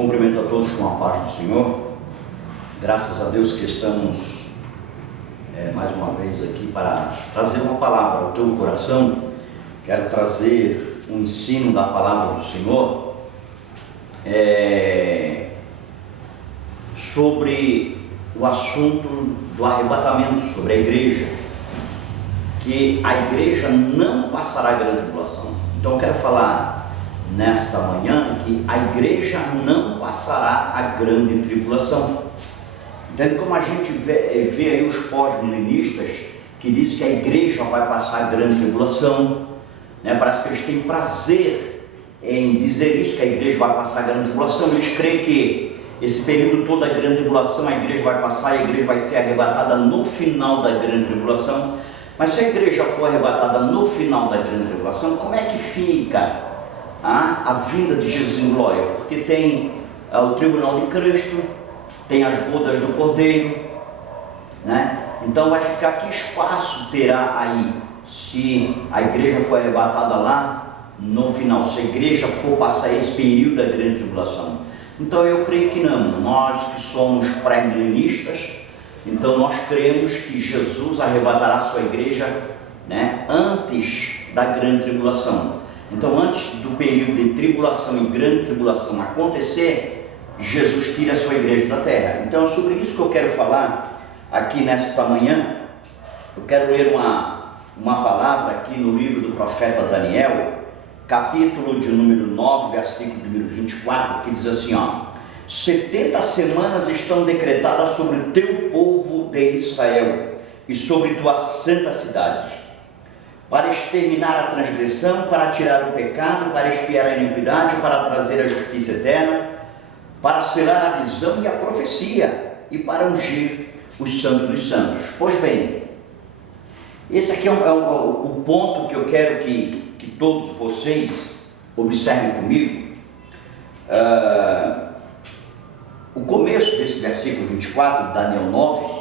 Cumprimento a todos com a paz do Senhor. Graças a Deus que estamos mais uma vez aqui para trazer uma palavra ao teu coração. Quero trazer um ensino da palavra do Senhor sobre o assunto do arrebatamento, sobre a igreja, que a igreja não passará grande tribulação. Então eu quero falar nesta manhã que a igreja não passará a grande tribulação. Entende como a gente vê aí os pós-milenistas que dizem que a igreja vai passar a grande tribulação, né? Parece que eles têm prazer em dizer isso, que a igreja vai passar a grande tribulação. Eles creem que esse período todo da grande tribulação a igreja vai passar, a igreja vai ser arrebatada no final da grande tribulação. Mas se a igreja for arrebatada no final da grande tribulação, como é que fica a vinda de Jesus em glória? Porque tem o tribunal de Cristo, tem as bodas do Cordeiro, né? Então vai ficar, que espaço terá aí se a igreja for arrebatada lá no final, se a igreja for passar esse período da grande tribulação? Então eu creio que não. Nós que somos pré-milenistas, então nós cremos que Jesus arrebatará a sua igreja, né, antes da grande tribulação. Então, antes do período de tribulação e grande tribulação acontecer, Jesus tira a sua igreja da terra. Então, é sobre isso que eu quero falar aqui nesta manhã. Eu quero ler uma palavra aqui no livro do profeta Daniel, capítulo de número 9, versículo de número 24, que diz assim, 70 semanas estão decretadas sobre o teu povo de Israel e sobre tua santa cidade, para exterminar a transgressão, para tirar o pecado, para expiar a iniquidade, para trazer a justiça eterna, para selar a visão e a profecia, e para ungir os santos dos santos. Pois bem, esse aqui é o ponto que eu quero que todos vocês observem comigo. O começo desse versículo 24, de Daniel 9,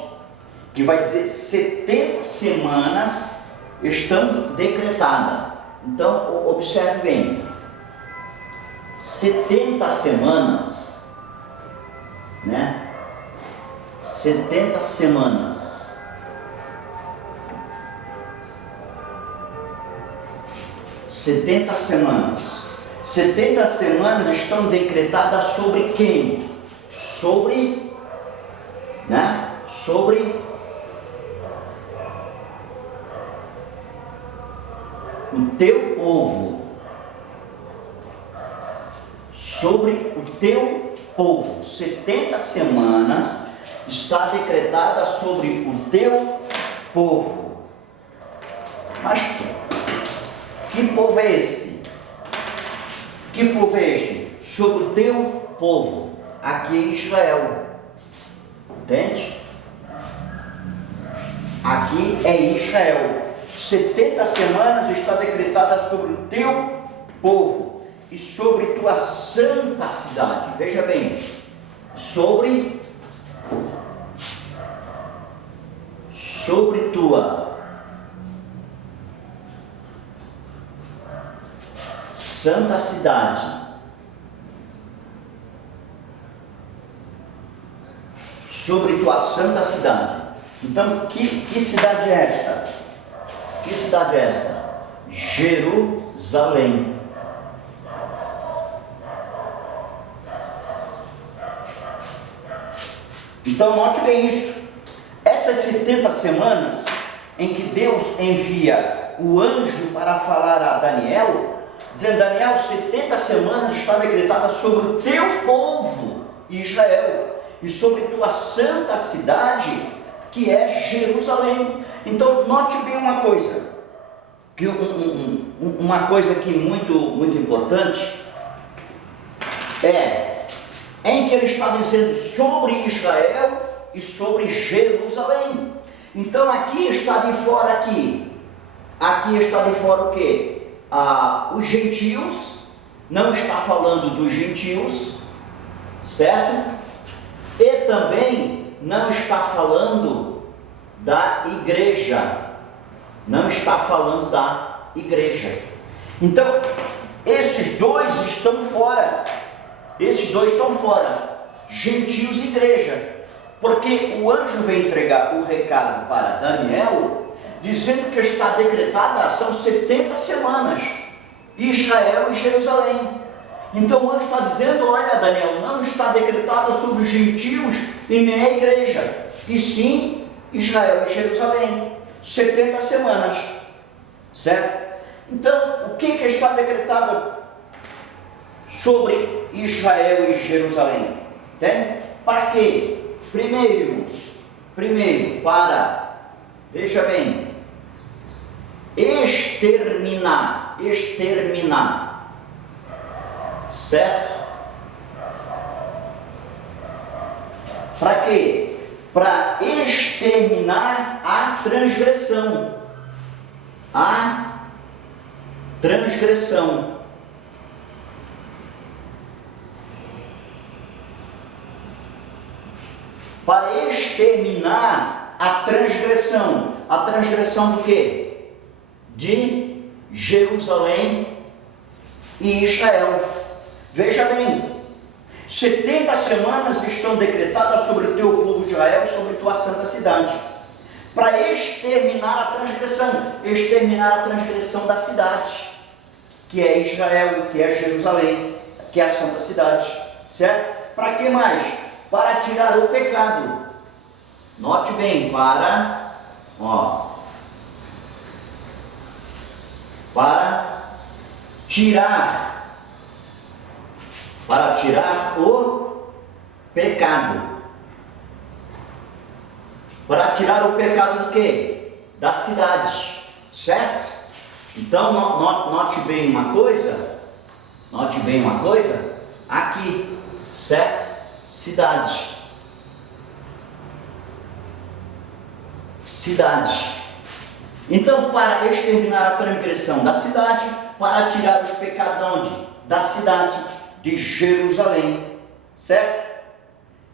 que vai dizer 70 semanas estando decretada. Então, observe bem, 70 semanas, né? 70 semanas. Setenta semanas estão decretadas sobre quem? Sobre, né? Sobre o teu povo, sobre o teu povo. 70 semanas está decretada sobre o teu povo. Mas que povo é este? Que povo é este? Sobre o teu povo. Aqui é Israel. Entende? Aqui é Israel. 70 semanas está decretada sobre o teu povo e sobre tua santa cidade. Veja bem, sobre tua santa cidade. Sobre tua santa cidade. Então, que cidade é esta? Que cidade é esta? Jerusalém. Então note bem isso. Essas 70 semanas em que Deus envia o anjo para falar a Daniel, dizendo: Daniel, 70 semanas está decretada sobre o teu povo Israel e sobre tua santa cidade, que é Jerusalém. Então note bem uma coisa, que uma coisa aqui muito importante é em que ele está dizendo sobre Israel e sobre Jerusalém. Então aqui está de fora aqui está de fora o quê? Os gentios, não está falando dos gentios, certo? E também não está falando da igreja, não está falando da igreja. Então, esses dois estão fora. Esses dois estão fora, gentios e igreja. Porque o anjo vem entregar o recado para Daniel, dizendo que está decretada, são 70 semanas, Israel e Jerusalém. Então o anjo está dizendo, olha Daniel, não está decretada sobre os gentios e nem a igreja, e sim Israel e Jerusalém, 70 semanas, certo? Então, o que está decretado sobre Israel e Jerusalém? Entende? Para quê? Primeiro, para, veja bem, exterminar, certo? Para quê? Para exterminar a transgressão, para exterminar a transgressão do quê? De Jerusalém e Israel. Veja bem, 70 semanas estão decretadas sobre o teu povo de Israel, sobre tua santa cidade, para exterminar a transgressão da cidade, que é Israel, que é Jerusalém, que é a santa cidade, certo? Para que mais? Para tirar o pecado. Note bem, para tirar o pecado. Para tirar o pecado do quê? Da cidade, certo? Então, note bem uma coisa, aqui, certo? Cidade. Então, para exterminar a transgressão da cidade, para tirar os pecados de onde? Da cidade de Jerusalém, certo?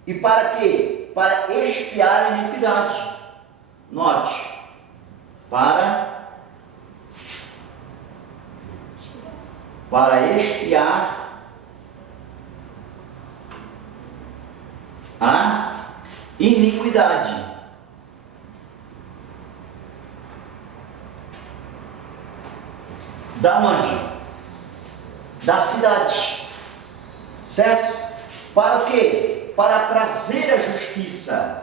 E para quê? Para expiar a iniquidade. Note, para expiar a iniquidade. Da onde? Da cidade, certo? Para o quê? Para trazer a justiça.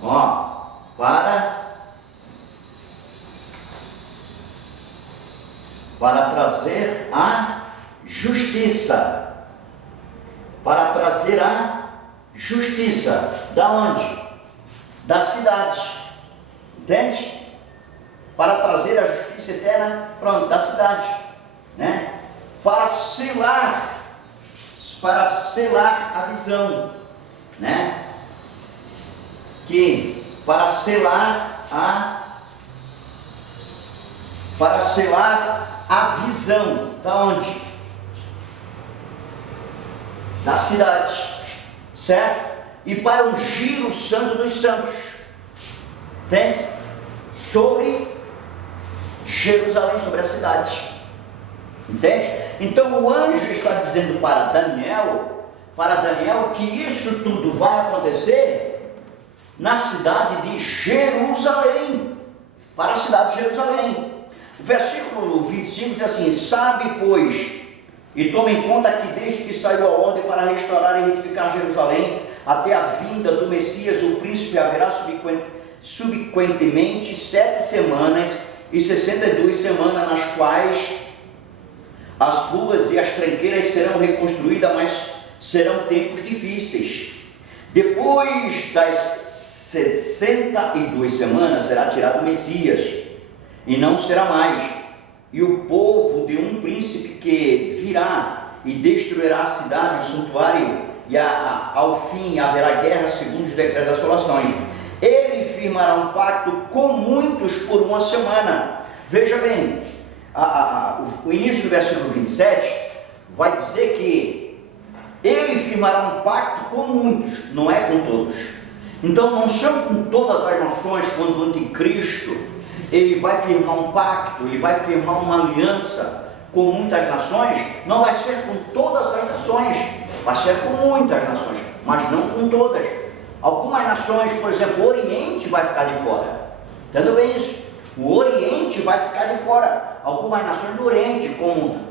Para trazer a justiça. Para trazer a justiça. Da onde? Da cidade. Entende? Para trazer a justiça eterna, pronto, da cidade, né? Para selar a visão, né? Para selar a visão, da onde? Da cidade, certo? E para ungir o santo dos santos, entende? Sobre Jerusalém, sobre a cidade, entende? Então o anjo está dizendo para Daniel que isso tudo vai acontecer na cidade de Jerusalém, para a cidade de Jerusalém. O versículo 25 diz assim: sabe, pois, e toma em conta que desde que saiu a ordem para restaurar e reedificar Jerusalém, até a vinda do Messias, o príncipe, haverá subsequentemente 7 semanas e 62 semanas, nas quais as ruas e as tranqueiras serão reconstruídas, mas serão tempos difíceis. Depois das 62 semanas será tirado o Messias, e não será mais, e o povo de um príncipe que virá e destruirá a cidade, o santuário, e ao fim haverá guerra segundo os decretos das assolações. Ele firmará um pacto com muitos por 1 semana. Veja bem, o início do versículo 27 vai dizer que ele firmará um pacto com muitos, não é com todos. Então não são com todas as nações. Quando o anticristo ele vai firmar um pacto, ele vai firmar uma aliança com muitas nações, não vai ser com todas as nações, vai ser com muitas nações, mas não com todas. Algumas nações, por exemplo, o Oriente vai ficar de fora. Entendeu bem isso? O Oriente vai ficar de fora. Algumas nações do Oriente,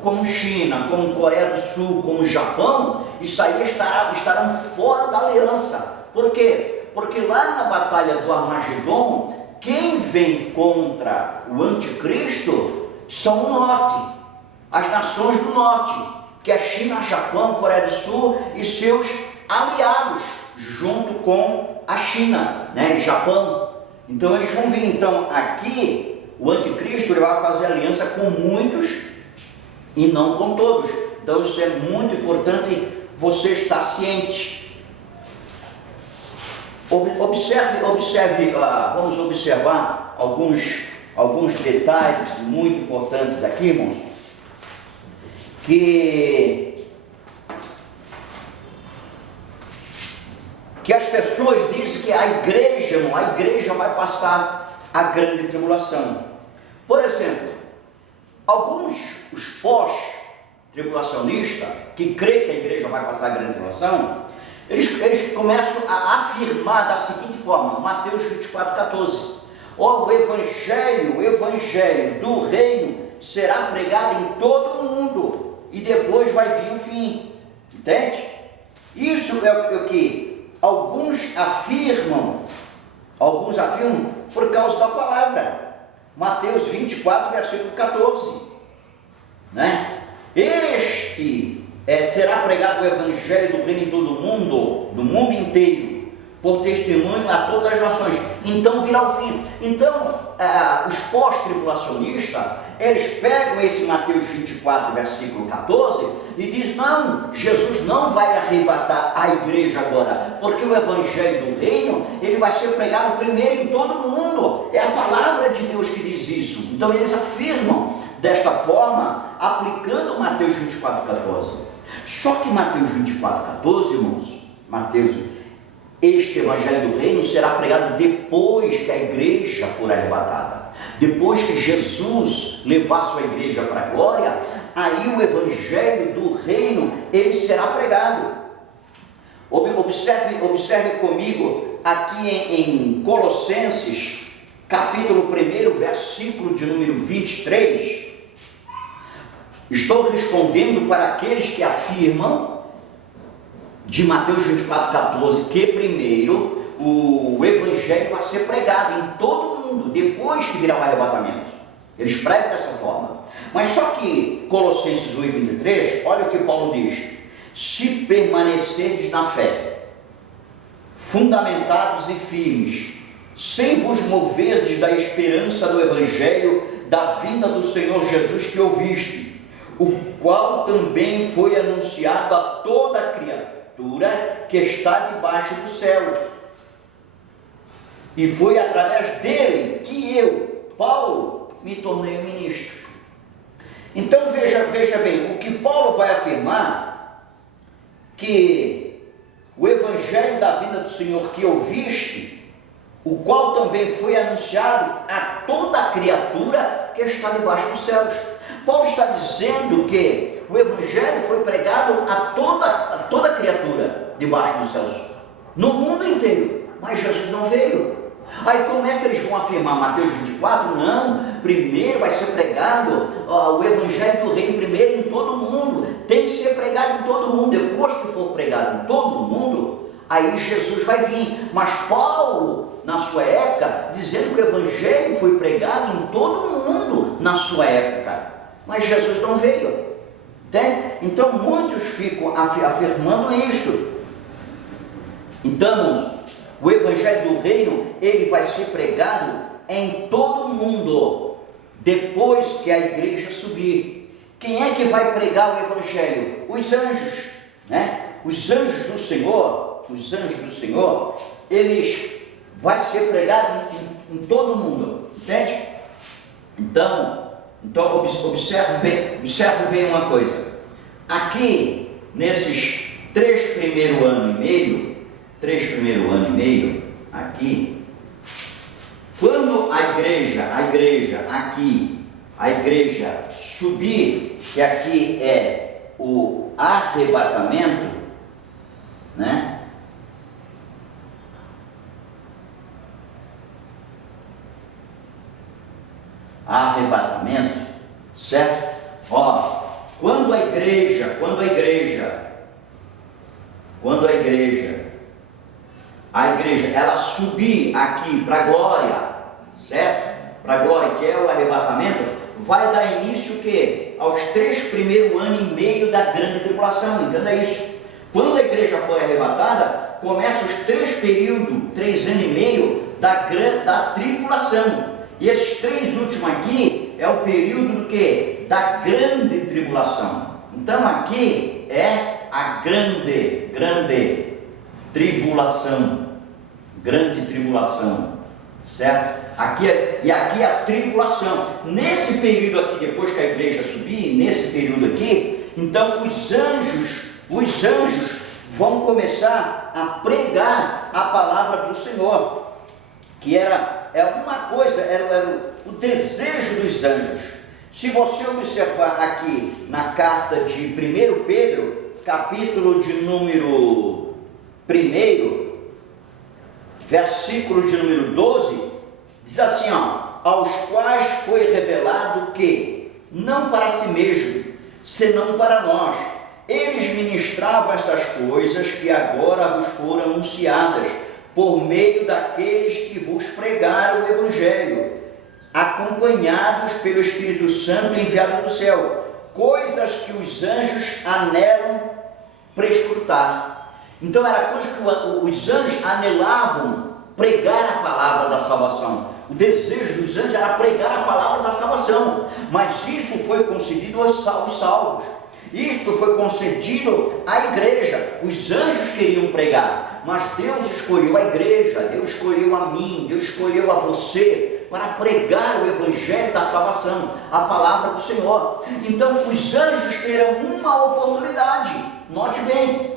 como China, como Coreia do Sul, como Japão, isso aí estarão fora da aliança. Por quê? Porque lá na batalha do Armagedon, quem vem contra o anticristo são o norte, as nações do norte, que é China, Japão, Coreia do Sul e seus aliados, junto com a China, né, e Japão. Então eles vão vir. Então aqui o anticristo ele vai fazer aliança com muitos e não com todos. Então isso é muito importante você estar ciente. Vamos observar alguns detalhes muito importantes aqui, irmãos, que as pessoas dizem que a igreja vai passar a grande tribulação. Por exemplo, os pós-tribulacionistas que creem que a igreja vai passar a grande tribulação, eles começam a afirmar da seguinte forma, Mateus 24,14: o evangelho do reino será pregado em todo o mundo e depois vai vir o fim. Entende? Isso é o que alguns afirmam por causa da palavra. Mateus 24, versículo 14, né? Será pregado o evangelho do reino em todo o mundo, do mundo inteiro, por testemunho a todas as nações, então virá o fim. Então, os pós-tribulacionistas, eles pegam esse Mateus 24, versículo 14, e diz: não, Jesus não vai arrebatar a igreja agora, porque o evangelho do reino, ele vai ser pregado primeiro em todo o mundo. É a palavra de Deus que diz isso. Então eles afirmam desta forma, aplicando Mateus 24, 14. Só que Mateus 24, 14, irmãos, este evangelho do reino será pregado depois que a igreja for arrebatada. Depois que Jesus levar sua igreja para a glória, aí o evangelho do reino, ele será pregado. Observe comigo aqui em Colossenses, capítulo 1, versículo de número 23. Estou respondendo para aqueles que afirmam, de Mateus 24, 14, que primeiro o evangelho vai ser pregado em todo o mundo, depois que virá o arrebatamento. Eles pregam dessa forma. Mas só que Colossenses 1, 23, olha o que Paulo diz: se permanecerdes na fé, fundamentados e firmes, sem vos moverdes da esperança do evangelho da vinda do Senhor Jesus que ouviste, o qual também foi anunciado a toda a criatura que está debaixo do céu, e foi através dele que eu, Paulo, me tornei ministro. Então veja bem, o que Paulo vai afirmar, que o evangelho da vinda do Senhor que ouviste, o qual também foi anunciado a toda a criatura que está debaixo dos céus. Paulo está dizendo que o evangelho foi pregado a toda criatura debaixo dos céus, no mundo inteiro, mas Jesus não veio. Aí como é que eles vão afirmar Mateus 24? Não, primeiro vai ser pregado o evangelho do reino primeiro em todo mundo, tem que ser pregado em todo mundo. Depois que for pregado em todo mundo, aí Jesus vai vir. Mas Paulo, na sua época, dizendo que o evangelho foi pregado em todo mundo na sua época, mas Jesus não veio. Entende? Então muitos ficam afirmando isto. Então, o evangelho do reino, ele vai ser pregado em todo mundo, depois que a igreja subir. Quem é que vai pregar o evangelho? Os anjos, né? Os anjos do Senhor, eles vai ser pregado em todo mundo, entende? Então observe bem uma coisa. Aqui, nesses 3 primeiros anos e meio, aqui, quando a igreja aqui, a igreja subir, que aqui é o arrebatamento, né? Arrebatamento, certo? Ó, quando a igreja ela subir aqui para a glória, certo? Para a glória, que é o arrebatamento, vai dar início o quê? Aos 3 primeiros anos e meio da grande tribulação, entenda isso. Quando a igreja for arrebatada, começa os 3 períodos, 3 anos e meio da tribulação. E esses 3 últimos aqui é o período do quê? Da grande tribulação. Então aqui é a grande tribulação. Grande tribulação, certo? Aqui é a tribulação. Nesse período aqui, depois que a igreja subir, nesse período aqui, então os anjos vão começar a pregar a palavra do Senhor, que era o desejo dos anjos. Se você observar aqui na carta de 1 Pedro, capítulo de número 1, versículo de número 12, diz assim, ó: aos quais foi revelado que, não para si mesmo, senão para nós, eles ministravam essas coisas que agora vos foram anunciadas, por meio daqueles que vos pregaram o Evangelho, acompanhados pelo Espírito Santo enviado do céu, coisas que os anjos anelam prescrutar. Então era coisa que os anjos anelavam pregar a palavra da salvação. O desejo dos anjos era pregar a palavra da salvação, mas isso foi concedido aos salvos. Isto foi concedido à igreja. Os anjos queriam pregar, mas Deus escolheu a igreja, Deus escolheu a mim, Deus escolheu a você para pregar o Evangelho da salvação, a palavra do Senhor. Então os anjos terão uma oportunidade. Note bem,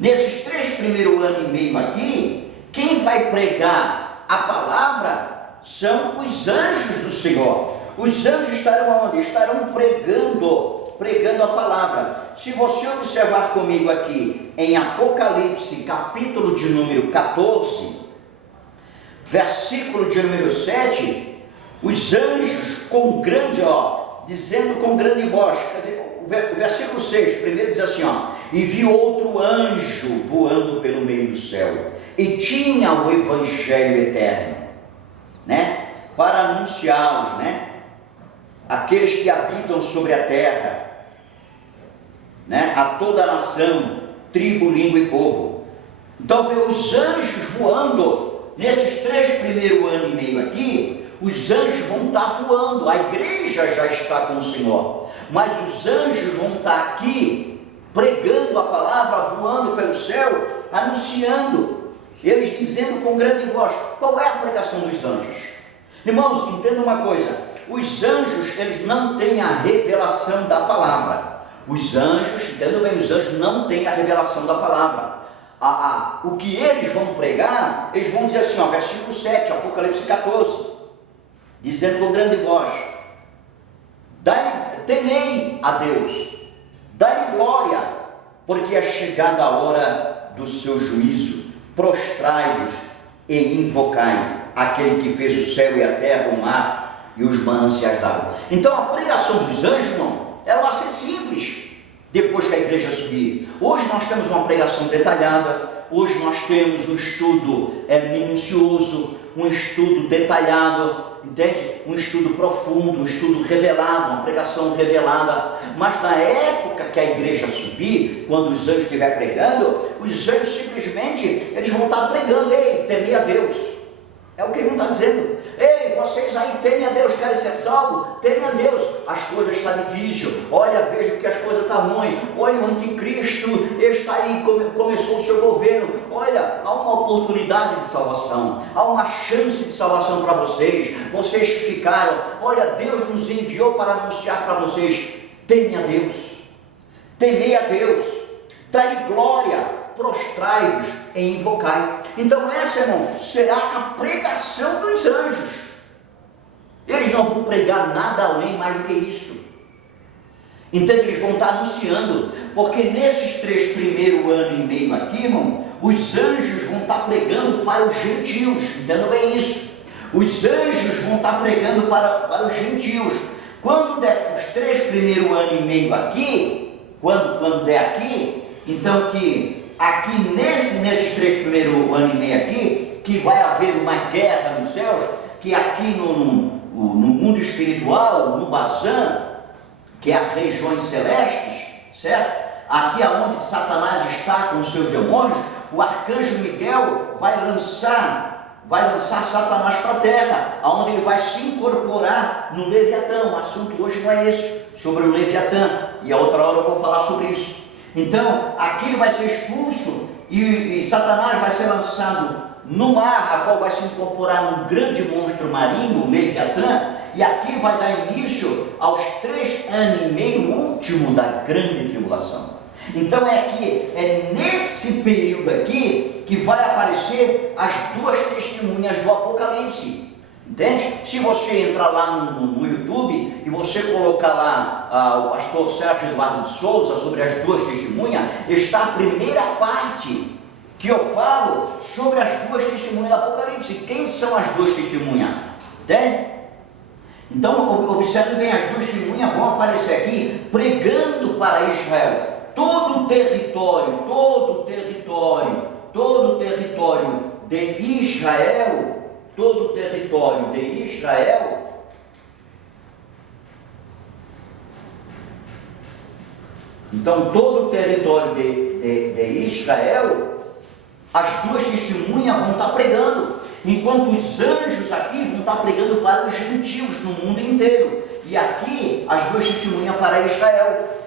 nesses 3 primeiros anos e meio aqui, quem vai pregar a palavra são os anjos do Senhor. Os anjos estarão onde? Estarão pregando a palavra. Se você observar comigo aqui em Apocalipse, capítulo de número 14, versículo de número 7, os anjos dizendo com grande voz, quer dizer, o versículo 6, primeiro diz assim, ó: e vi outro anjo voando pelo meio do céu, e tinha o Evangelho eterno, né? Para anunciá-los, né? Aqueles que habitam sobre a terra, né? A toda a nação, tribo, língua e povo. Então vê os anjos voando. Nesses 3 primeiros anos e meio aqui, os anjos vão estar voando. A igreja já está com o Senhor, mas os anjos vão estar aqui pregando a palavra, voando pelo céu, anunciando, eles dizendo com grande voz. Qual é a pregação dos anjos? Irmãos, entenda uma coisa: os anjos, eles não têm a revelação da palavra. Os anjos, entendam bem, os anjos não têm a revelação da palavra. O que eles vão pregar, eles vão dizer assim, ó, versículo 7, Apocalipse 14, dizendo com grande voz: temei a Deus, dai glória, porque é chegada a hora do seu juízo, prostrai-vos e invocai aquele que fez o céu e a terra, o mar e os mananciais d'água. Então a pregação dos anjos, não, ela vai ser simples depois que a igreja subir. Hoje nós temos uma pregação detalhada, hoje nós temos um estudo minucioso, um estudo detalhado, entende? Um estudo profundo, um estudo revelado, uma pregação revelada. Mas na época que a igreja subir, quando os anjos estiverem pregando, os anjos simplesmente, eles vão estar pregando: ei, temei a Deus. É o que eles vão estar dizendo: ei, vocês aí temem a Deus, querem ser salvos? Temem a Deus, as coisas estão difíceis, olha, veja que as coisas estão ruins, olha, o anticristo está aí, começou o seu governo, olha, há uma oportunidade de salvação, há uma chance de salvação para vocês, vocês que ficaram, olha, Deus nos enviou para anunciar para vocês: temem a Deus, temei a Deus, dai glória, prostrai-vos e invocai. Então essa, irmão, será a pregação dos anjos. Eles eles não vão pregar nada além mais do que isso. Então eles vão estar anunciando, porque nesses 3 primeiros anos e meio aqui, irmão, os anjos vão estar pregando para os gentios, entendam bem isso. Os anjos vão estar pregando para os gentios. Quando der os 3 primeiros anos e meio aqui, quando der aqui, então que aqui nesses 3 primeiros anos e meio aqui, que vai haver uma guerra nos céus, que aqui no mundo espiritual, no Bazã, que é as regiões celestes, certo? Aqui aonde Satanás está com os seus demônios, o arcanjo Miguel vai lançar Satanás para a terra, aonde ele vai se incorporar no Leviatã. O assunto hoje não é esse, sobre o Leviatã, e a outra hora eu vou falar sobre isso. Então, aqui ele vai ser expulso e Satanás vai ser lançado no mar, a qual vai se incorporar num grande monstro marinho, o Leviatã, e aqui vai dar início aos 3 anos e meio último da grande tribulação. Então é nesse período aqui que vai aparecer as 2 testemunhas do Apocalipse. Entende? Se você entrar lá no YouTube e você colocar lá o pastor Sérgio Eduardo de Souza sobre as 2 testemunhas, está a primeira parte que eu falo sobre as 2 testemunhas do Apocalipse. Quem são as 2 testemunhas? Entende? Então observe bem, as 2 testemunhas vão aparecer aqui pregando para Israel. Todo o território de Israel, então todo o território de Israel, as 2 testemunhas vão estar pregando, enquanto os anjos aqui vão estar pregando para os gentios no mundo inteiro, e aqui as 2 testemunhas para Israel.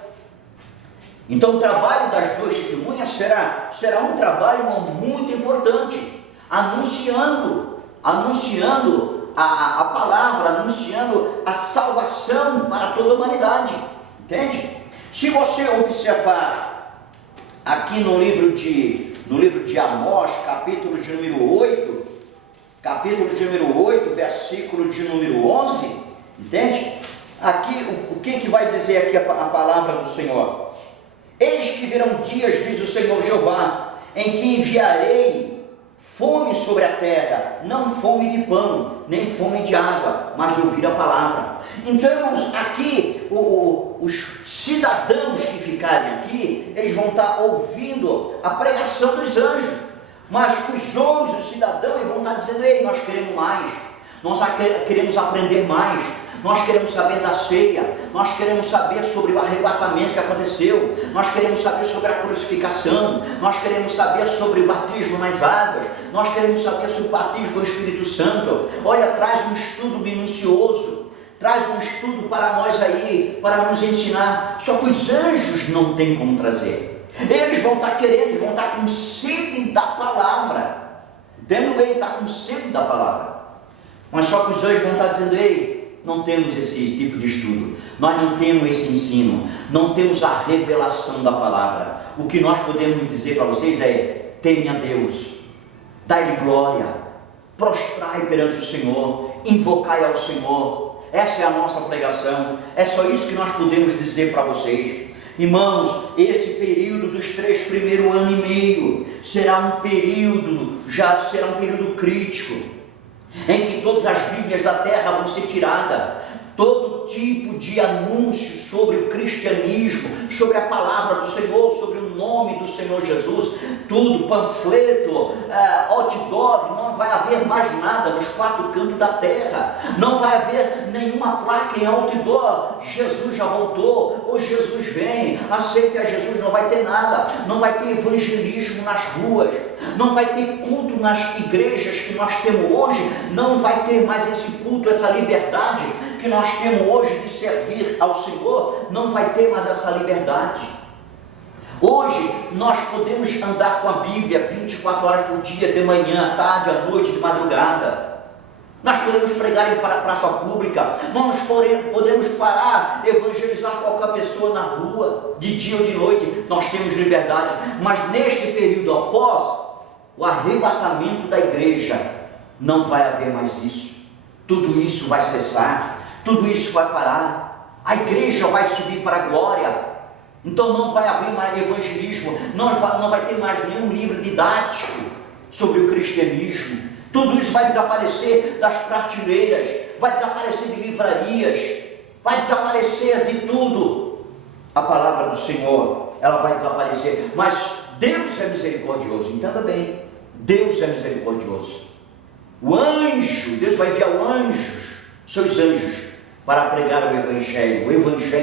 Então o trabalho das 2 testemunhas será um trabalho muito importante, anunciando a palavra, anunciando a salvação para toda a humanidade, entende? Se você observar aqui no livro de Amós, capítulo de número 8, versículo de número 11, entende? Aqui, o que vai dizer aqui a palavra do Senhor? Eis que virão dias, diz o Senhor Jeová, em que enviarei fome sobre a terra, não fome de pão, nem fome de água, mas de ouvir a palavra. Então, aqui, os cidadãos que ficarem aqui, eles vão estar ouvindo a pregação dos anjos, mas os homens, os cidadãos, eles vão estar dizendo: ei, nós queremos mais, nós queremos aprender mais, nós queremos saber da ceia, nós queremos saber sobre o arrebatamento que aconteceu, nós queremos saber sobre a crucificação, nós queremos saber sobre o batismo nas águas, nós queremos saber sobre o batismo do Espírito Santo. Olha, traz um estudo minucioso, traz um estudo para nós aí, para nos ensinar. Só que os anjos não têm como trazer. Eles vão estar querendo, vão estar com sede da palavra, entendeu bem? Está com sede da palavra, mas só que os anjos vão estar dizendo: ei, não temos esse tipo de estudo, nós não temos esse ensino, não temos a revelação da palavra. O que nós podemos dizer para vocês é: teme a Deus, dai-lhe glória, prostrai perante o Senhor, invocai ao Senhor. Essa é a nossa pregação, é só isso que nós podemos dizer para vocês. Irmãos, esse período dos 3 primeiros anos e meio será um período crítico, em que todas as Bíblias da terra vão ser tiradas, todo tipo de anúncio sobre o cristianismo, sobre a palavra do Senhor, sobre o nome do Senhor Jesus, tudo, panfleto, outdoor, não vai haver mais nada nos 4 cantos da terra, não vai haver nenhuma placa em outdoor: Jesus já voltou, ou Jesus vem, aceite a Jesus. Não vai ter nada, não vai ter evangelismo nas ruas, não vai ter culto nas igrejas que nós temos hoje, não vai ter mais esse culto, essa liberdade que nós temos hoje de servir ao Senhor, não vai ter mais essa liberdade. Hoje nós podemos andar com a Bíblia 24 horas por dia, de manhã, à tarde, à noite, de madrugada. Nós podemos pregar em praça pública, nós podemos parar, evangelizar qualquer pessoa na rua, de dia ou de noite, nós temos liberdade. Mas neste período após o arrebatamento da igreja, não vai haver mais isso. tudo isso vai cessar, tudo isso vai parar, a igreja vai subir para a glória. Então não vai haver mais evangelismo, não vai ter mais nenhum livro didático sobre o cristianismo. Tudo isso vai desaparecer das prateleiras, vai desaparecer de livrarias, vai desaparecer de tudo. A palavra do Senhor, ela vai desaparecer, mas Deus é misericordioso, entenda bem, Deus é misericordioso. O anjo, Deus vai enviar seus anjos, para pregar o Evangelho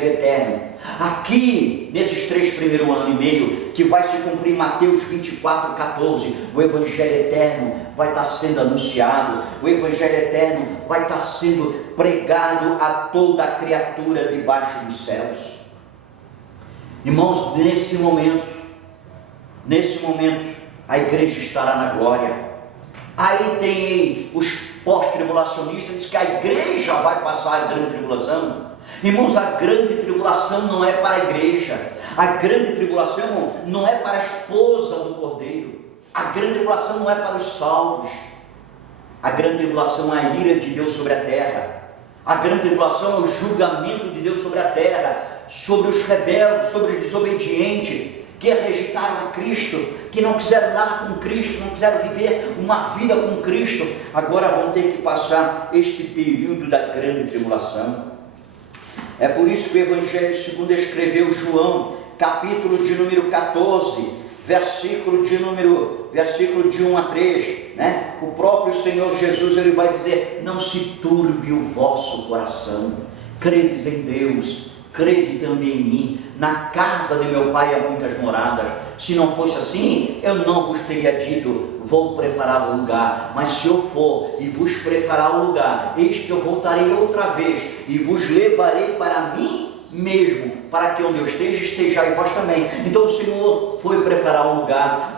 eterno. Aqui, nesses 3 primeiros anos e meio, que vai se cumprir Mateus 24, 14, o Evangelho eterno vai estar sendo anunciado, o Evangelho eterno vai estar sendo pregado a toda a criatura debaixo dos céus. Irmãos, nesse momento, a igreja estará na glória. Aí tem os pós-tribulacionistas, diz que a igreja vai passar a grande tribulação. Irmãos, a grande tribulação não é para a igreja, a grande tribulação não é para a esposa do Cordeiro, a grande tribulação não é para os salvos, a grande tribulação é a ira de Deus sobre a terra, a grande tribulação é o julgamento de Deus sobre a terra, sobre os rebeldes, sobre os desobedientes, que rejeitaram a Cristo, que não quiseram nada com Cristo, não quiseram viver uma vida com Cristo, agora vão ter que passar este período da grande tribulação. É por isso que o Evangelho segundo escreveu João, capítulo de número 14, versículo de 1 a 3, né? O próprio Senhor Jesus, ele vai dizer: não se turbe o vosso coração, credes em Deus, crede também em mim. Na casa de meu pai há muitas moradas, se não fosse assim, eu não vos teria dito, vou preparar o lugar. Mas se eu for e vos preparar o lugar, eis que eu voltarei outra vez e vos levarei para mim mesmo, para que onde eu esteja, estejais vós também. Então o Senhor foi preparar o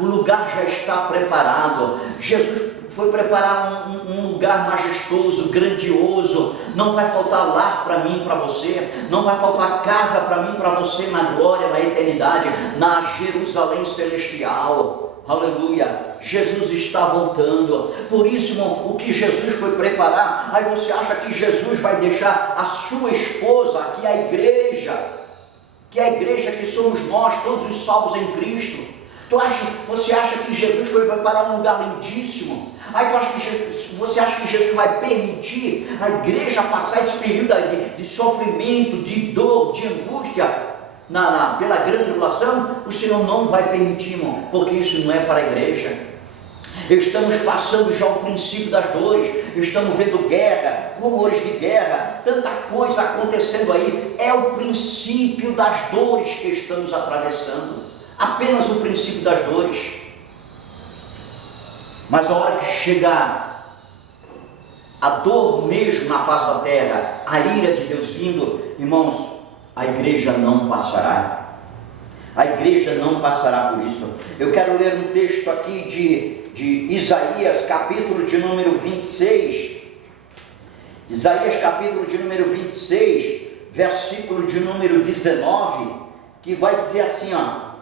lugar já está preparado. Jesus foi preparar um lugar majestoso, grandioso. Não vai faltar lar para mim, para você, não vai faltar casa para mim, para você, na glória, na eternidade, na Jerusalém celestial. Aleluia, Jesus está voltando. Por isso, irmão, o que Jesus foi preparar, aí você acha que Jesus vai deixar a sua esposa, que é a igreja que somos nós, todos os salvos em Cristo. Você acha que Jesus foi preparar um lugar lindíssimo? Aí você acha que Jesus vai permitir a igreja passar esse período de sofrimento, de dor, de angústia pela grande tribulação? O Senhor não vai permitir, irmão, porque isso não é para a igreja. Estamos passando já o princípio das dores, estamos vendo guerra, rumores de guerra, tanta coisa acontecendo aí. É o princípio das dores que estamos atravessando, apenas o princípio das dores. Mas a hora que chegar a dor mesmo na face da terra, a ira de Deus vindo, irmãos, a igreja não passará. A igreja não passará por isso. Eu quero ler um texto aqui de Isaías, capítulo de número 26. Isaías, capítulo de número 26, versículo de número 19, que vai dizer assim, ó: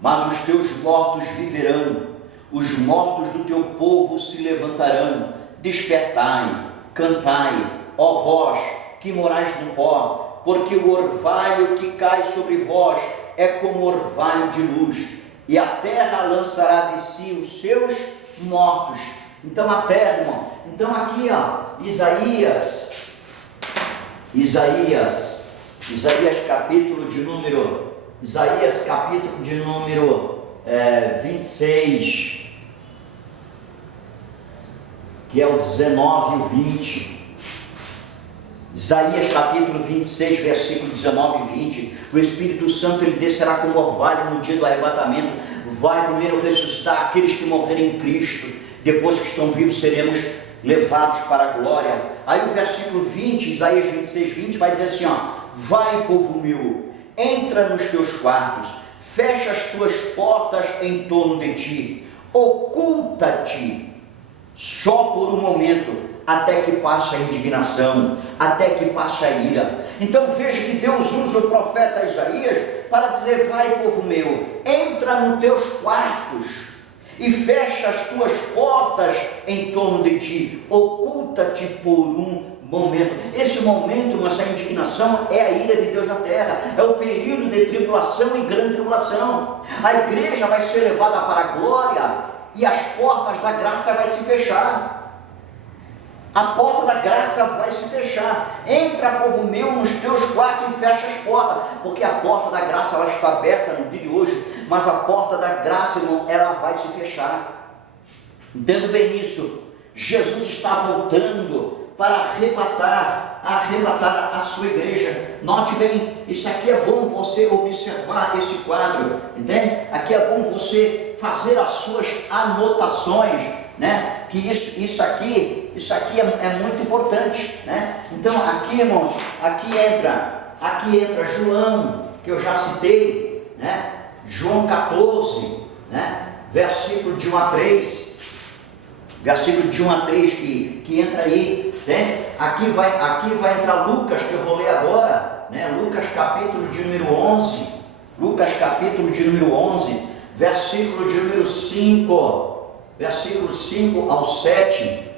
mas os teus mortos viverão, os mortos do teu povo se levantarão. Despertai, cantai, ó vós que morais no pó, porque o orvalho que cai sobre vós é como orvalho de luz, e a terra lançará de si os seus mortos. Então a terra, irmão, então aqui, ó, Isaías capítulo de número 26, que é o 19 e o 20. Isaías capítulo 26, versículo 19 e 20. O Espírito Santo, ele descerá como orvalho no dia do arrebatamento. Vai primeiro ressuscitar aqueles que morrerem em Cristo. Depois que estão vivos, seremos levados para a glória. Aí o versículo 20, Isaías 26, 20, vai dizer assim, ó: vai, povo meu, entra nos teus quartos, fecha as tuas portas em torno de ti, oculta-te só por um momento, até que passe a indignação, até que passe a ira. Então veja que Deus usa o profeta Isaías para dizer: vai, povo meu, entra nos teus quartos, e fecha as tuas portas em torno de ti, oculta-te por um momento. Esse momento, nossa indignação, é a ira de Deus na terra, é o período de tribulação e grande tribulação. A igreja vai ser levada para a glória e as portas da graça vai se fechar. A porta da graça vai se fechar. Entra, povo meu, nos teus quartos e fecha as portas, porque a porta da graça ela está aberta no dia de hoje, mas a porta da graça, irmão, ela vai se fechar. Entendo bem isso. Jesus está voltando para arrebatar a sua igreja. Note bem, isso aqui é bom você observar esse quadro, entende? Aqui é bom você fazer as suas anotações, né? Que isso aqui é muito importante, né? Então aqui, irmãos, aqui entra João, que eu já citei, né? João 14, né? Versículo de 1 a 3, que entra aí, né? Aqui vai entrar Lucas, que eu vou ler agora, né? Lucas capítulo de número 11, versículo de número 5, versículo 5 ao 7,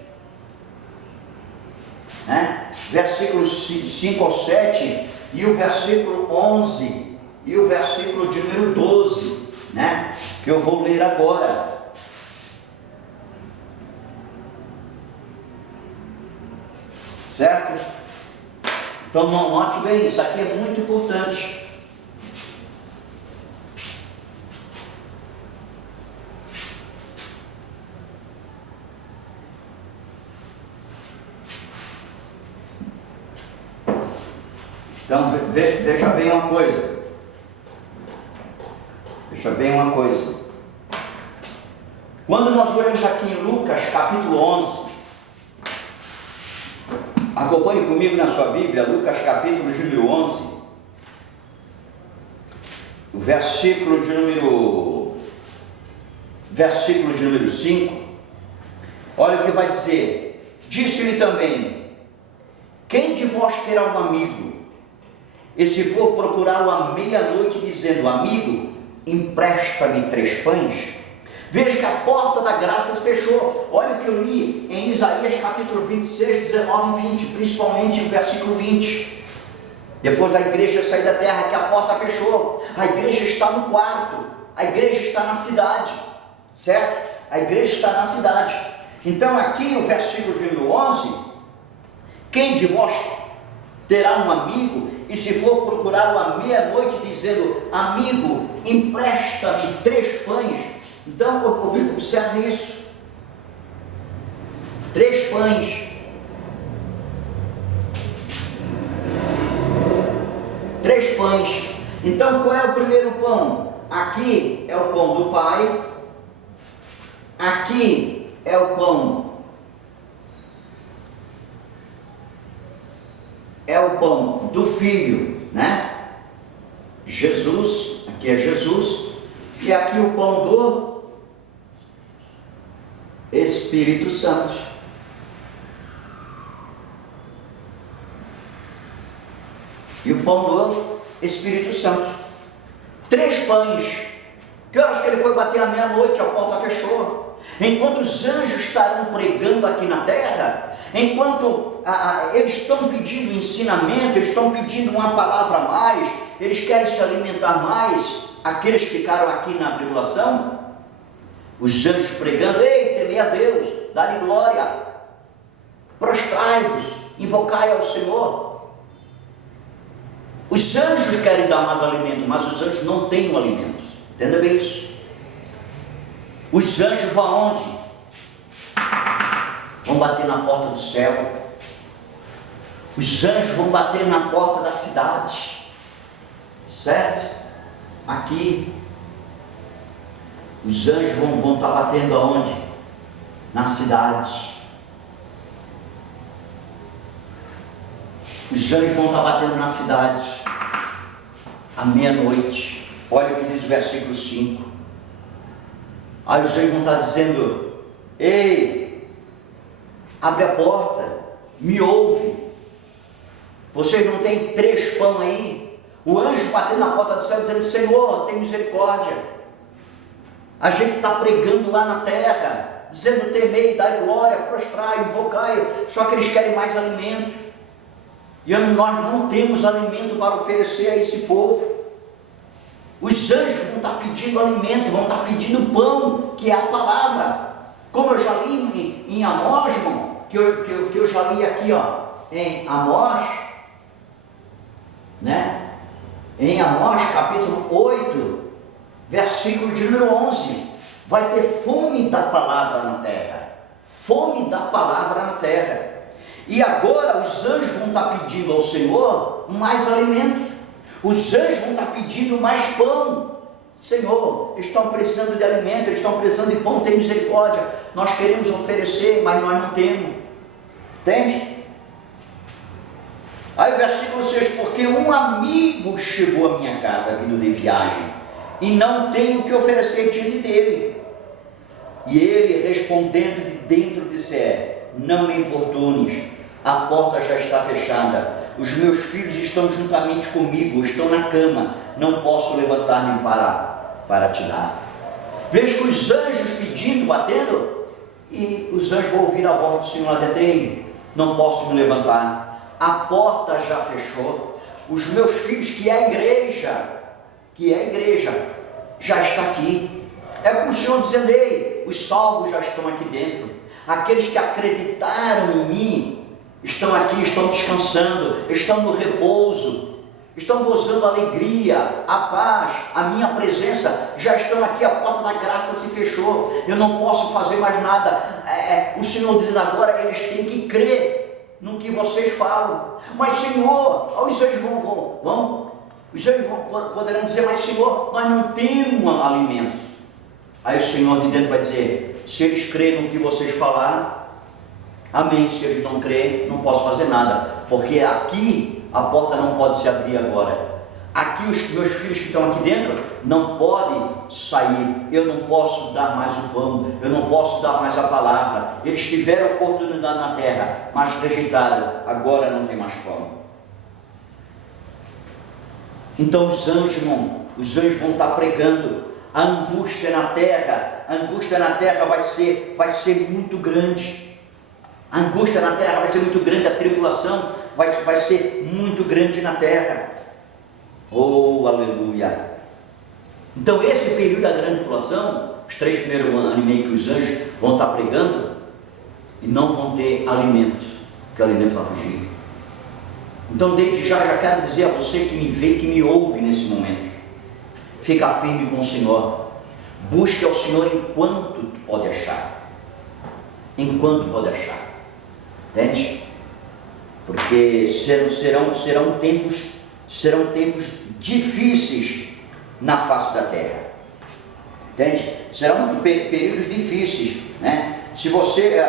né? Versículo 5 ao 7, e o versículo 11, e o versículo de número 12, né? Que eu vou ler agora. Certo? Então note bem, isso aqui é muito importante. Então veja bem uma coisa. Quando nós olhamos aqui em Lucas capítulo 11, acompanhe comigo na sua Bíblia, Lucas capítulo de número 11, o versículo de número 5, olha o que vai dizer. Disse-lhe também: quem de vós terá um amigo, e se for procurá-lo à meia-noite, dizendo: amigo, empresta-me 3 pães? Veja que a porta da graça se fechou. Olha o que eu li em Isaías capítulo 26, 19 e 20, principalmente no versículo 20. Depois da igreja sair da terra, que a porta fechou. A igreja está no quarto, a igreja está na cidade, certo? A igreja está na cidade. Então aqui o versículo de número 11: quem de vós terá um amigo, e se for procurá-lo à meia-noite, dizendo: amigo, empresta-me 3 pães? Então, observe isso. 3 pães. 3 pães. Então, qual é o primeiro pão? Aqui é o pão do Pai. Aqui é o pão. É o pão do Filho, né? Jesus. Aqui é Jesus. E aqui o pão do Espírito Santo. E o pão do Espírito Santo. 3 pães. Que horas que ele foi bater à meia-noite? A porta fechou. Enquanto os anjos estarão pregando aqui na terra, enquanto eles estão pedindo ensinamento, eles estão pedindo uma palavra a mais, eles querem se alimentar mais, aqueles que ficaram aqui na tribulação, os anjos pregando: ei, temei a Deus, dá-lhe glória, prostrai-vos, invocai ao Senhor. Os anjos querem dar mais alimento, mas os anjos não têm o alimento. Entenda bem isso. Os anjos vão aonde? Vão bater na porta do céu. Os anjos vão bater na porta da cidade, certo? Aqui, os anjos vão estar batendo aonde? Na cidade. Os anjos vão estar batendo na cidade à meia-noite. Olha o que diz o versículo 5. Aí os anjos vão estar dizendo: ei, abre a porta, me ouve. Vocês não têm 3 pão aí? O anjo batendo na porta do céu dizendo: Senhor, tem misericórdia. A gente está pregando lá na terra, dizendo temei, dai glória, prostrai, invocai, só que eles querem mais alimento. E nós não temos alimento para oferecer a esse povo. Os anjos vão estar pedindo alimento, vão estar pedindo pão, que é a palavra. Como eu já li em Amós, irmão, que eu já li aqui, ó, em Amós, né? Em Amós, capítulo 8, versículo de número 11, vai ter fome da palavra na terra, fome da palavra na terra. E agora os anjos vão estar pedindo ao Senhor mais alimento, os anjos vão estar pedindo mais pão. Senhor, eles estão precisando de alimento, eles estão precisando de pão, tem misericórdia, nós queremos oferecer, mas nós não temos, entende? Aí o versículo 6, porque um amigo chegou à minha casa, vindo de viagem, e não tenho o que oferecer diante dele. E ele respondendo de dentro disse, não me importunes, a porta já está fechada, os meus filhos estão juntamente comigo, estão na cama, não posso levantar-me para te dar. Vejo que os anjos pedindo, batendo, e os anjos vão ouvir a voz do Senhor lá dentro, não posso me levantar, a porta já fechou, os meus filhos, que é a igreja, já está aqui. É como o Senhor dizendo, ei, os salvos já estão aqui dentro, aqueles que acreditaram em mim, estão aqui, estão descansando, estão no repouso, estão gozando a alegria, a paz, a minha presença, já estão aqui, a porta da graça se fechou, eu não posso fazer mais nada. O Senhor diz agora, eles têm que crer no que vocês falam. Mas Senhor, os anjos os anjos poderão dizer, mas Senhor, nós não temos alimentos. Aí o Senhor de dentro vai dizer, se eles crerem no que vocês falaram, amém. Se eles não crerem, não posso fazer nada, porque aqui a porta não pode se abrir agora. Aqui os meus filhos que estão aqui dentro não podem sair, eu não posso dar mais o pão, eu não posso dar mais a palavra. Eles tiveram oportunidade na terra, mas rejeitaram, agora não tem mais pão. Então os anjos vão estar pregando. A angústia na terra vai ser muito grande. A angústia na terra vai ser muito grande, a tribulação vai ser muito grande na terra. Oh, aleluia! Então esse período da grande tribulação, os 3 primeiros anos e meio que os anjos vão estar pregando, e não vão ter alimento, porque o alimento vai fugir. Então desde já quero dizer a você que me vê, que me ouve nesse momento, fica firme com o Senhor, busque ao Senhor enquanto pode achar, entende? Porque serão tempos difíceis na face da terra, entende? Serão períodos difíceis, né? Se você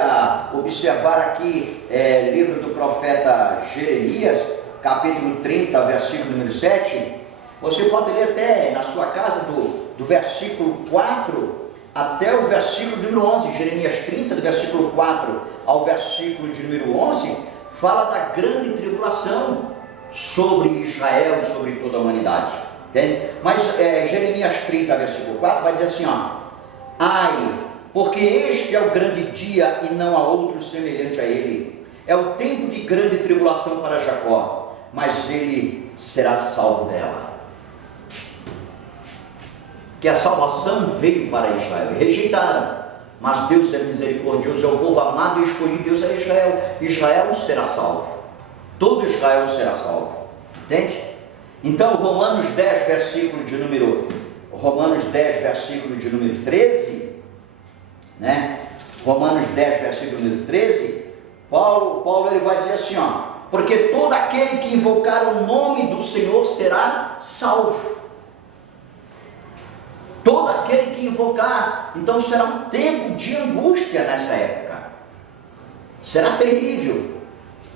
observar aqui, livro do profeta Jeremias, capítulo 30, versículo número 7, você pode ler até na sua casa do versículo 4 até o versículo número 11, Jeremias 30, do versículo 4 ao versículo de número 11, fala da grande tribulação sobre Israel, sobre toda a humanidade, entende? Mas Jeremias 30, versículo 4, vai dizer assim, ai, porque este é o grande dia e não há outro semelhante a ele, é o tempo de grande tribulação para Jacó, mas ele será salvo dela. Que a salvação veio para Israel, e rejeitaram, mas Deus é misericordioso, é o povo amado e escolhido, Deus é Israel, Israel será salvo, todo Israel será salvo, entende? Então Romanos 10, versículo de número 13, né? Romanos 10, versículo número 13, Paulo ele vai dizer assim, porque todo aquele que invocar o nome do Senhor será salvo. Todo aquele que invocar. Então será um tempo de angústia nessa época, será terrível,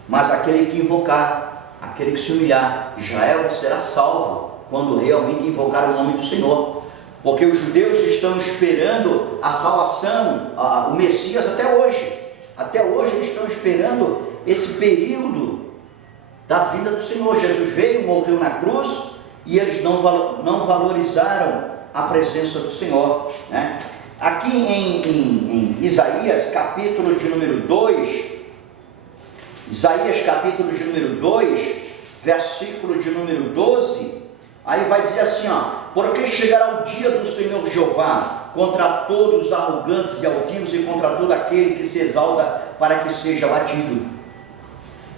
mas aquele que invocar, aquele que se humilhar, Israel será salvo, quando realmente invocar o nome do Senhor, porque os judeus estão esperando a salvação, o Messias até hoje eles estão esperando esse período da vida do Senhor. Jesus veio, morreu na cruz, e eles não valorizaram a presença do Senhor, né? Aqui em Isaías, capítulo de número 2, Isaías capítulo de número 2, versículo de número 12, aí vai dizer assim, porque chegará o dia do Senhor Jeová contra todos os arrogantes e altivos e contra todo aquele que se exalta para que seja batido.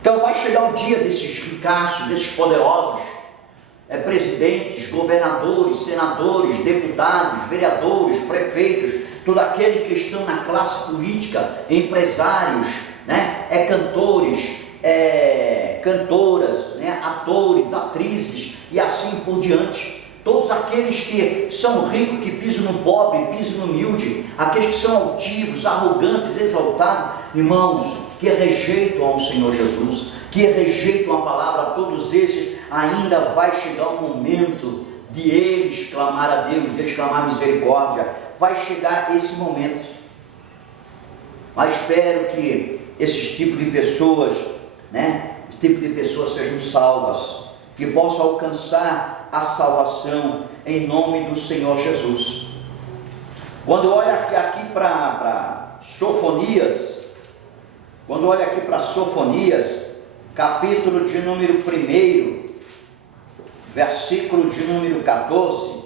Então vai chegar o dia desses ricaços, desses poderosos, presidentes, governadores, senadores, deputados, vereadores, prefeitos, todos aqueles que estão na classe política, empresários, né? Cantores, cantoras, né? Atores, atrizes e assim por diante. Todos aqueles que são ricos, que pisam no pobre, pisam no humilde, aqueles que são altivos, arrogantes, exaltados, irmãos, que rejeitam ao Senhor Jesus, que rejeitam a palavra, todos esses, ainda vai chegar o momento de eles clamar a Deus, de eles clamar misericórdia, vai chegar esse momento. Mas espero que esses tipos de pessoas, né, esse tipo de pessoas sejam salvas, que possam alcançar a salvação em nome do Senhor Jesus. Quando olha aqui para Sofonias, capítulo de número 1, versículo de número 14,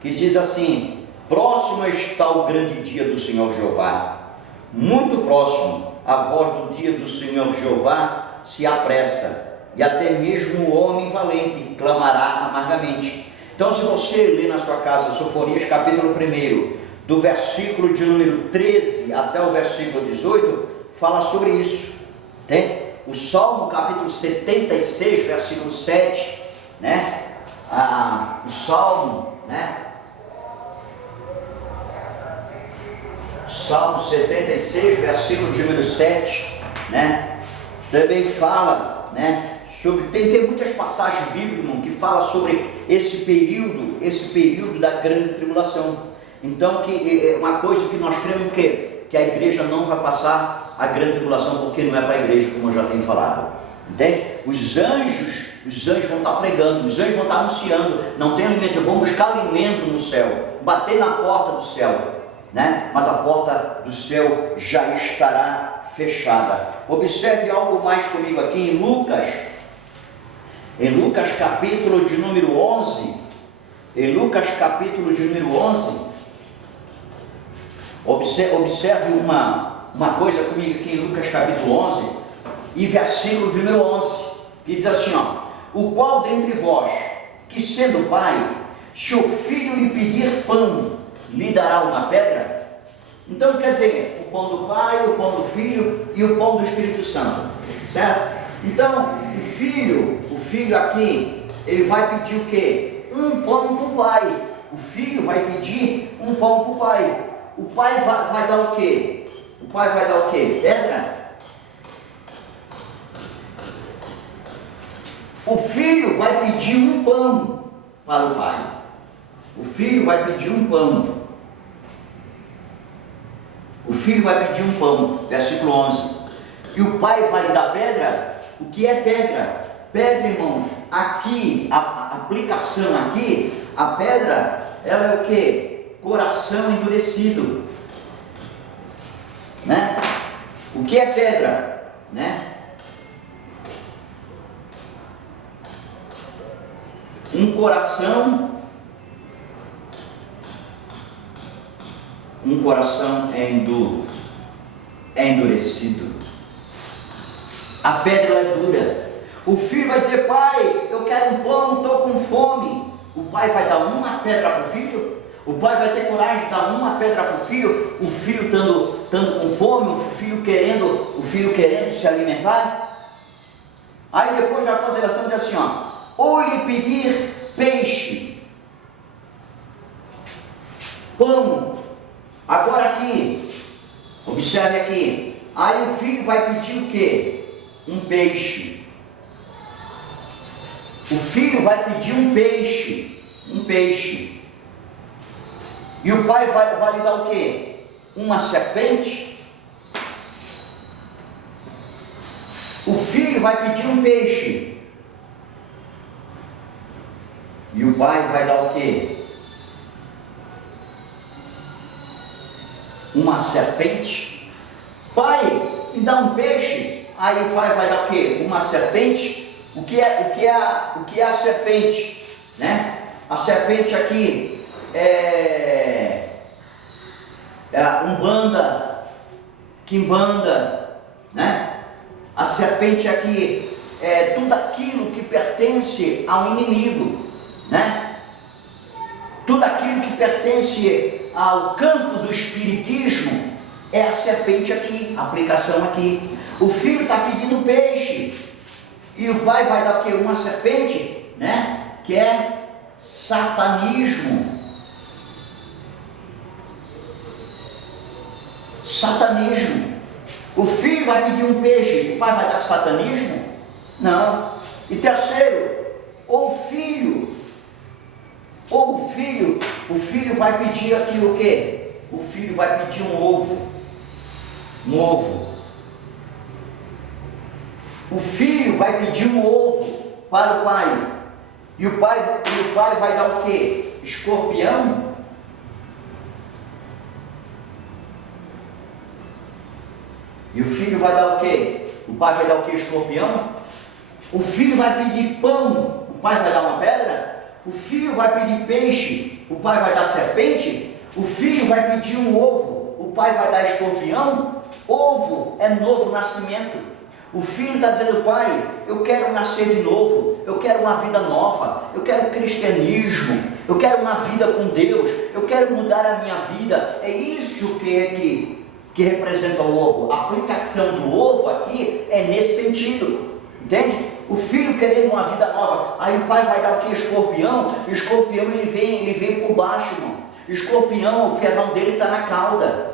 que diz assim: próximo está o grande dia do Senhor Jeová, muito próximo, a voz do dia do Senhor Jeová se apressa, e até mesmo o homem valente clamará amargamente. Então, se você ler na sua casa Sofonias capítulo 1, do versículo de número 13 até o versículo 18, fala sobre isso, entende? O Salmo capítulo 76, versículo 7, né? O Salmo, né? Salmo 76, versículo de número 7, né? Também fala, né? Tem muitas passagens bíblicas, irmão, que fala sobre esse período da grande tribulação. Então, que é uma coisa que nós cremos que a igreja não vai passar a grande tribulação, porque não é para a igreja, como eu já tenho falado, entende? Os anjos vão estar pregando, os anjos vão estar anunciando, não tem alimento, eu vou buscar alimento no céu, bater na porta do céu, né? Mas a porta do céu já estará fechada. Observe algo mais comigo aqui em Lucas capítulo de número 11, observe uma coisa comigo aqui em Lucas capítulo 11, e versículo de número 11, que diz assim, o qual dentre vós, que sendo pai, se o filho lhe pedir pão, lhe dará uma pedra? Então quer dizer, o pão do pai, o pão do filho e o pão do Espírito Santo, certo? Então, o filho aqui, ele vai pedir o quê? Um pão para o pai. O filho vai pedir um pão para o pai. O pai vai dar o quê? O pai vai dar o quê? Pedra? O filho vai pedir um pão para o pai. O filho vai pedir um pão. O filho vai pedir um pão, versículo 11. E o pai vai lhe dar pedra? O que é pedra? Pedra, irmãos, aqui, a aplicação aqui, a pedra, ela é o que? Coração endurecido, né? O que é pedra, né? Um coração é endurecido. A pedra é dura. O filho vai dizer, pai, eu quero um pão, estou com fome. O pai vai dar uma pedra para o filho? O pai vai ter coragem de dar uma pedra para o filho estando com fome, o filho querendo se alimentar? Aí depois da consideração diz assim, ou lhe pedir peixe, pão. Agora aqui, observe aqui, aí o filho vai pedir o quê? Um peixe. O filho vai pedir um peixe. E o pai vai lhe dar o quê? Uma serpente. O filho vai pedir um peixe. E o pai vai dar o quê? uma serpente? Pai, me dá um peixe. Aí o pai vai dar o quê? Uma serpente? O que é a serpente? Né? A serpente aqui é Umbanda, Quimbanda, né? A serpente aqui é tudo aquilo que pertence ao inimigo, né? Tudo aquilo que pertence ao campo do espiritismo é a serpente aqui, a aplicação aqui. O filho está pedindo peixe e o pai vai dar o quê? Uma serpente, né? Que é satanismo. Satanismo. O filho vai pedir um peixe, o pai vai dar satanismo? Não. E terceiro, o filho vai pedir aqui o quê? O filho vai pedir um ovo. Um ovo. O filho vai pedir um ovo para o pai. E o pai vai dar o quê? Escorpião? E o filho vai dar o quê? O pai vai dar o quê? Escorpião? O filho vai pedir pão, o pai vai dar uma pedra? O filho vai pedir peixe, o pai vai dar serpente? O filho vai pedir um ovo, o pai vai dar escorpião? Ovo é novo nascimento. O filho está dizendo, pai, eu quero nascer de novo, eu quero uma vida nova, eu quero cristianismo, eu quero uma vida com Deus, eu quero mudar a minha vida. É isso que representa o ovo. A aplicação do ovo aqui é nesse sentido, entende? O filho querendo uma vida nova. Aí o pai vai dar o que? Escorpião. Escorpião ele vem por baixo, irmão. Escorpião, o ferrão dele está na cauda.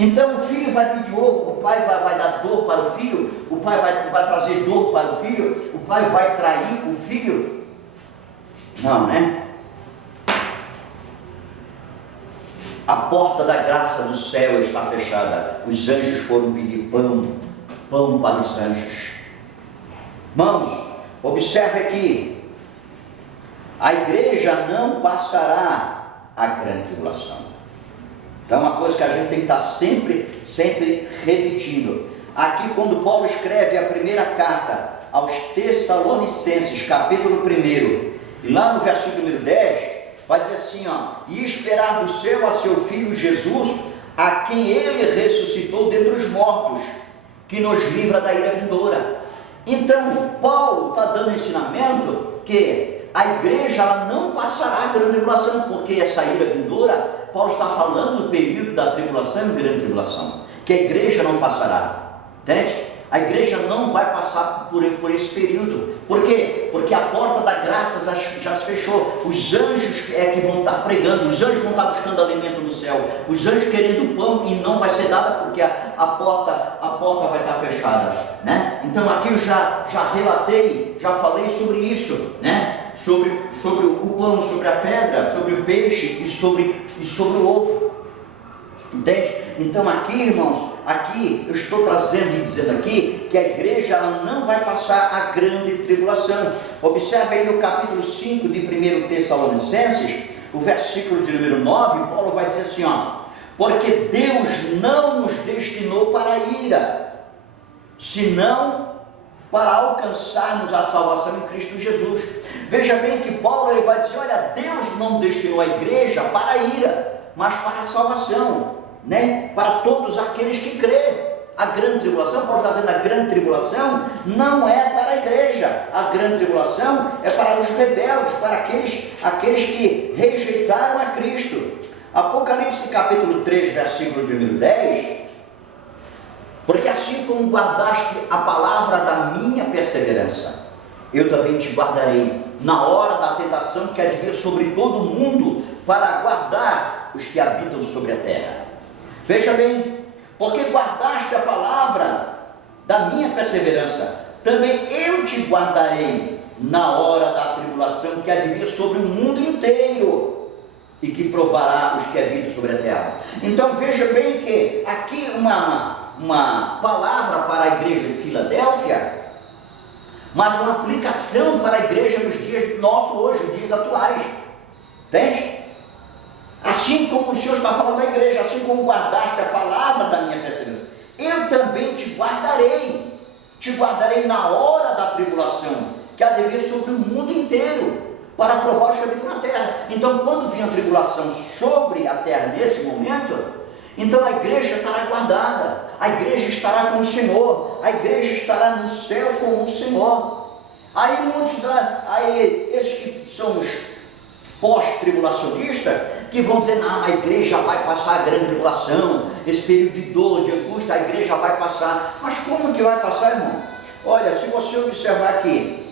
Então o filho vai pedir ovo, o pai vai dar dor para o filho, o pai vai trazer dor para o filho, o pai vai trair o filho? Não, né? A porta da graça do céu está fechada. Os anjos foram pedir pão para os anjos. Irmãos, observe aqui. A igreja não passará a grande tribulação. Então é uma coisa que a gente tem que estar sempre repetindo. Aqui quando Paulo escreve a primeira carta aos Tessalonicenses, capítulo 1, e lá no versículo número 10, vai dizer assim, e esperar do céu a seu Filho Jesus, a quem ele ressuscitou dentre os mortos, que nos livra da ira vindoura. Então, Paulo está dando ensinamento que a igreja ela não passará a grande tribulação, porque essa ira vindoura, Paulo está falando do período da tribulação e grande tribulação, que a igreja não passará, entende? A igreja não vai passar por esse período. Por quê? Porque a porta da graça já se fechou. Os anjos que vão estar pregando, os anjos vão estar buscando alimento no céu, os anjos querendo pão e não vai ser dada porque a porta vai estar fechada, né? Então aqui eu já relatei, já falei sobre isso, né? Sobre o pão, sobre a pedra, sobre o peixe e sobre o ovo. Entende? Então aqui, irmãos, aqui eu estou trazendo e dizendo aqui que a igreja ela não vai passar a grande tribulação. Observe aí no capítulo 5 de 1 Tessalonicenses, o versículo de número 9, Paulo vai dizer assim, porque Deus não nos destinou para a ira, senão para alcançarmos a salvação em Cristo Jesus. Veja bem que Paulo ele vai dizer, olha, Deus não destinou a igreja para a ira, mas para a salvação, né? Para todos aqueles que crêem. A grande tribulação, Paulo está dizendo, a grande tribulação não é para a igreja, a grande tribulação é para os rebeldes, para aqueles que rejeitaram a Cristo. Apocalipse capítulo 3, versículo de número 10, porque assim como guardaste a palavra da minha perseverança, eu também te guardarei na hora da tentação que há de vir sobre todo o mundo, para guardar os que habitam sobre a terra. Veja bem, porque guardaste a palavra da minha perseverança, também eu te guardarei na hora da tribulação que há de vir sobre o mundo inteiro, e que provará os que habitam sobre a terra. Então veja bem que aqui uma palavra para a igreja de Filadélfia, mas uma aplicação para a igreja nos dias nossos hoje, os dias atuais, entende? Assim Assim como o Senhor está falando da igreja, assim como guardaste a palavra da minha perseverança, eu também te guardarei na hora da tribulação, que há de vir sobre o mundo inteiro, para provar os que habitam na terra. Então, quando vir a tribulação sobre a terra nesse momento, então a igreja estará guardada, a igreja estará com o Senhor, a igreja estará no céu com o Senhor. Aí muitos, esses que são os pós-tribulacionistas, que vão dizer, não, a igreja vai passar a grande tribulação, esse período de dor, de angústia, a igreja vai passar. Mas como que vai passar, irmão? Olha, se você observar aqui,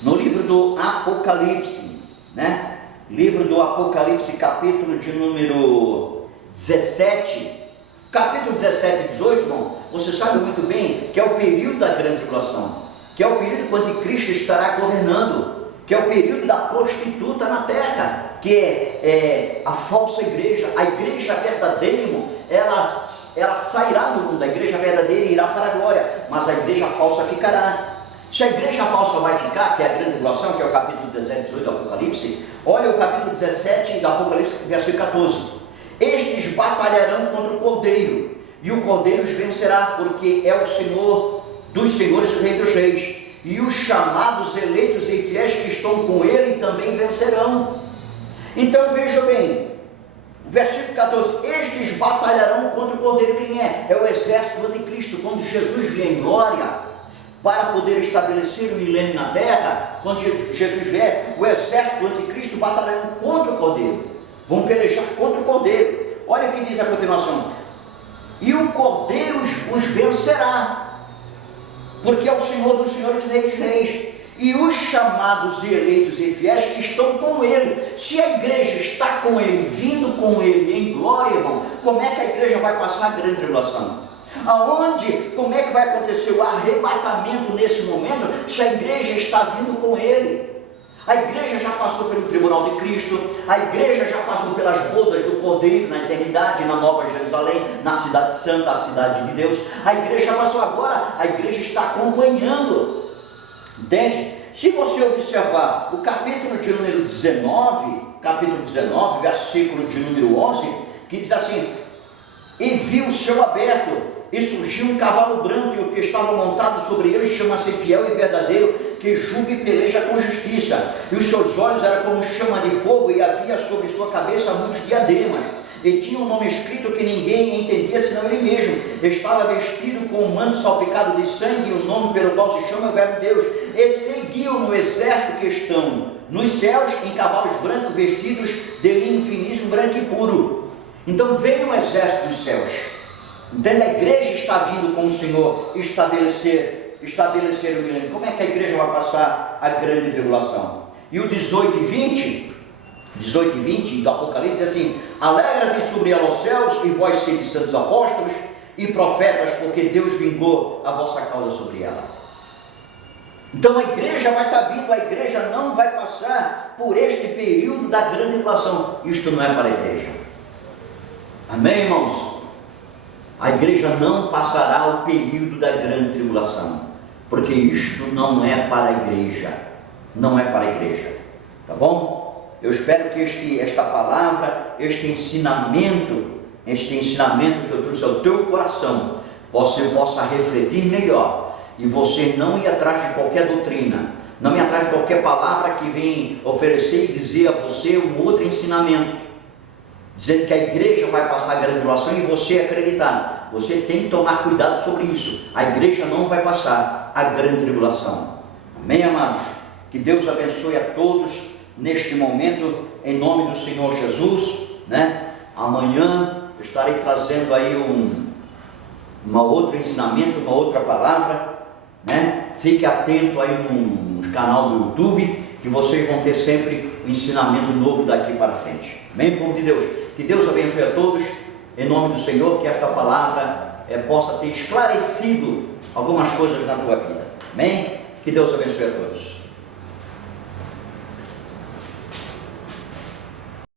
no livro do Apocalipse, né? Livro do Apocalipse, capítulo de número 17, capítulo 17 e 18, irmão, você sabe muito bem que é o período da grande tribulação, que é o período quando Cristo estará governando, que é o período da prostituta na terra, que é a falsa igreja. A igreja verdadeira, irmão, ela sairá do mundo, a igreja verdadeira irá para a glória, mas a igreja falsa ficará. Se a igreja falsa vai ficar, que é a grande tribulação, que é o capítulo 17 e 18 do Apocalipse, olha o capítulo 17 do Apocalipse, versículo 14. Estes batalharão contra o Cordeiro, e o Cordeiro os vencerá, porque é o Senhor dos senhores e Rei dos reis, e os chamados, eleitos e fiéis que estão com ele também vencerão. Então veja bem, versículo 14, estes batalharão contra o Cordeiro. Quem é? É o exército do anticristo. Quando Jesus vier em glória para poder estabelecer o milênio na terra, quando Jesus vier, o exército do anticristo batalharão contra o Cordeiro, vão pelejar contra o Cordeiro. Olha o que diz a continuação, e o Cordeiro os vencerá, porque é o Senhor dos senhores e Rei dos reis, e os chamados e eleitos e fiéis que estão com ele. Se a igreja está com ele, vindo com ele em glória, irmão, como é que a igreja vai passar a grande tribulação? Como é que vai acontecer o arrebatamento nesse momento, se a igreja está vindo com ele? A igreja já passou pelo tribunal de Cristo, a igreja já passou pelas bodas do Cordeiro na eternidade, na Nova Jerusalém, na cidade santa, a cidade de Deus. A igreja já passou agora, a igreja está acompanhando, entende? Se você observar o capítulo de número 19, versículo de número 11, que diz assim, e viu o céu aberto, e surgiu um cavalo branco, e o que estava montado sobre ele chama-se Fiel e Verdadeiro, que julga e peleja com justiça, e os seus olhos eram como chama de fogo, e havia sobre sua cabeça muitos diademas, e tinha um nome escrito que ninguém entendia senão ele mesmo. Estava vestido com um manto salpicado de sangue, e o nome pelo qual se chama o Verbo de Deus, e seguiu no exército que estão nos céus, em cavalos brancos, vestidos de linho finíssimo, branco e puro. Então veio o exército dos céus, entende? A igreja está vindo com o Senhor estabelecer o milênio. Como é que a igreja vai passar a grande tribulação? E o 18 e 20 do Apocalipse diz assim, alegra-te sobre ela os céus, e vós sede santos apóstolos e profetas, porque Deus vingou a vossa causa sobre ela. Então a igreja vai estar vindo, a igreja não vai passar por este período da grande tribulação. Isto não é para a igreja. Amém, irmãos? A igreja não passará o período da grande tribulação, porque isto não é para a igreja, não é para a igreja, tá bom? Eu espero que esta palavra, este ensinamento que eu trouxe ao teu coração, você possa refletir melhor, e você não ir atrás de qualquer doutrina, não ir atrás de qualquer palavra que vem oferecer e dizer a você um outro ensinamento, dizendo que a igreja vai passar a grande tribulação e você acreditar. Você tem que tomar cuidado sobre isso. A igreja não vai passar a grande tribulação. Amém, amados? Que Deus abençoe a todos neste momento, em nome do Senhor Jesus, né? Amanhã eu estarei trazendo aí um outro ensinamento, uma outra palavra, né? Fique atento aí no canal do YouTube, que vocês vão ter sempre um ensinamento novo daqui para frente. Amém, povo de Deus? Que Deus abençoe a todos, em nome do Senhor, que esta palavra possa ter esclarecido algumas coisas na tua vida. Amém? Que Deus abençoe a todos.